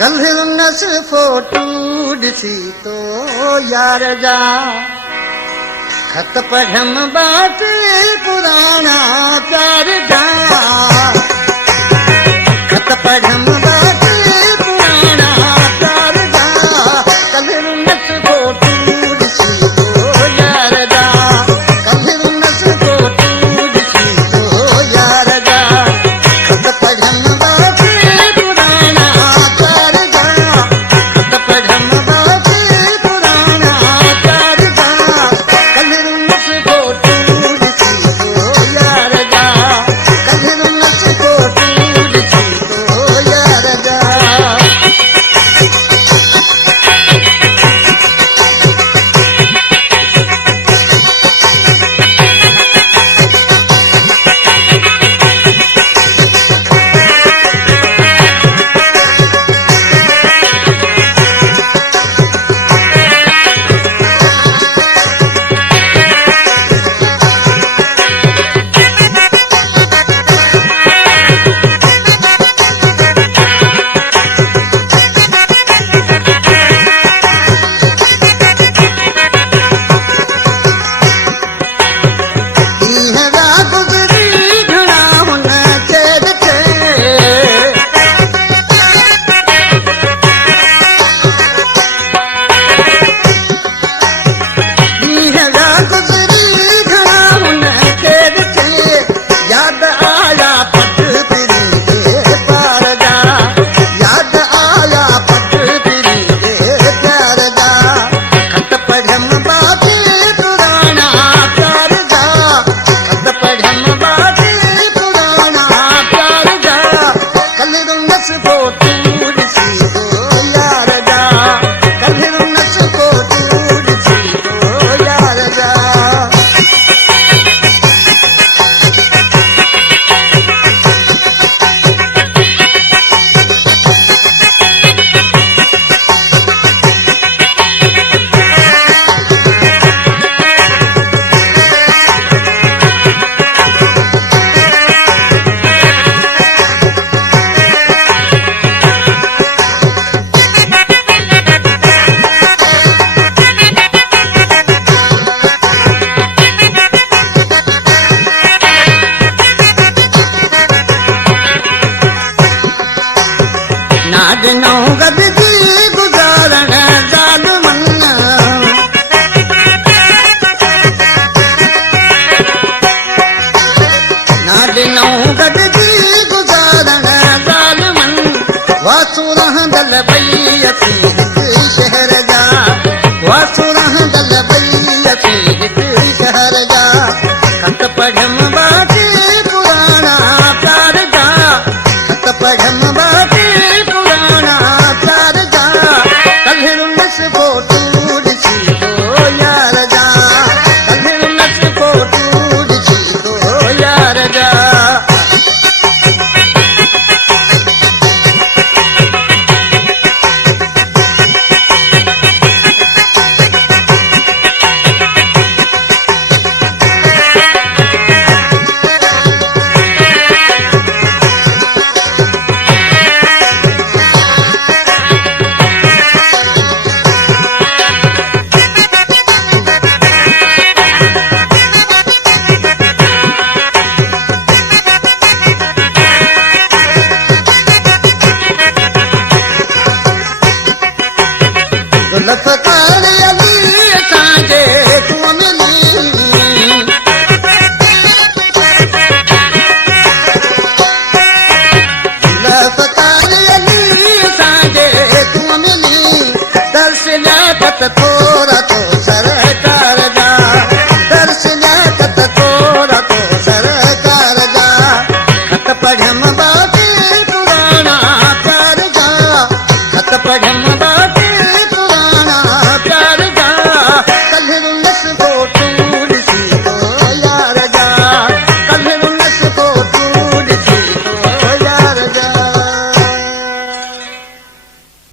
कल उनस फोटू ॾिसी तो यार जा खत पढ़म बात पुराना प्यार जा खत पढ़म बात पुराना प्यार जा कल उनस फोटू ॾिसी तो यार जा कल उनस फोटू ॾिसी तो यार जा खत पढ़म बात पुराना प्यार जा खत पढ़म बात पुराना प्यार जा कल उनस फोटू ॾिसी तो यार जा कल उनस फोटू ॾिसी तो यार जा नादनो गद जी गुजारण ज़ालिमन नादनो गद जी गुजारण ज़ालिमन वासु रहंदल भई असी हिक शहर जा वासु रहंदल भई असी हिक शहर जा खत पढ़म बात पुराना प्यार जा खत पढ़म बात फोटू ॾिसी तो यार जा कल उनस फोटू ॾिसी तो यार जा लफकार